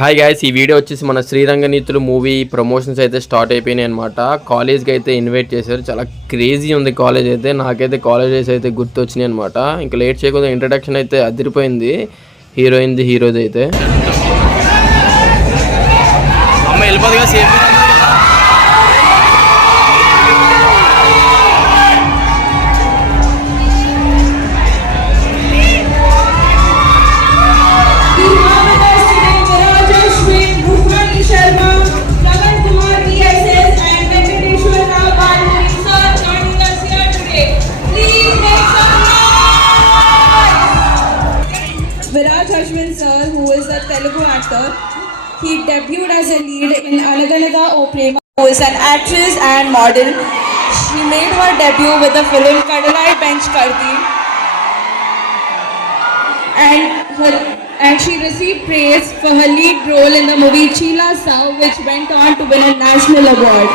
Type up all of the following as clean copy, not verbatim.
Hi guys, ఈ వీడియో వచ్చేసి మన శ్రీరంగనీతులు మూవీ ప్రమోషన్స్ అయితే స్టార్ట్ అయిపోయినాయి అనమాట. కాలేజ్కి అయితే ఇన్వైట్ చేశారు. చాలా క్రేజీ ఉంది కాలేజ్ అయితే. నాకైతే కాలేజెస్ అయితే గుర్తొచ్చినాయి అనమాట. ఇంకా లేట్ చేయకుండా ఇంట్రడక్షన్ అయితే అదిరిపోయింది హీరోది అయితే. Viraj Ashwin sir, who is a Telugu actor, he debuted as a lead in Anaganaga O Prema, who is an actress and model. She made her debut with the film Kadalai Bench Kardi, and she received praise for her lead role in the movie Chila Sao, which went on to win a national award.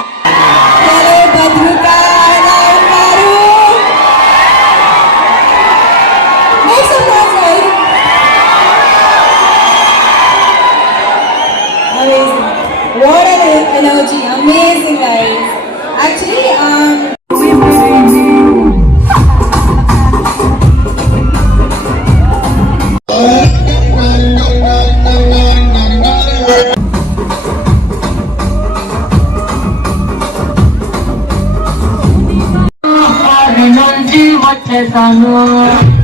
Hello, Badruka. Make some noise, guys. Amazing. What an energy. Amazing, guys. Actually, what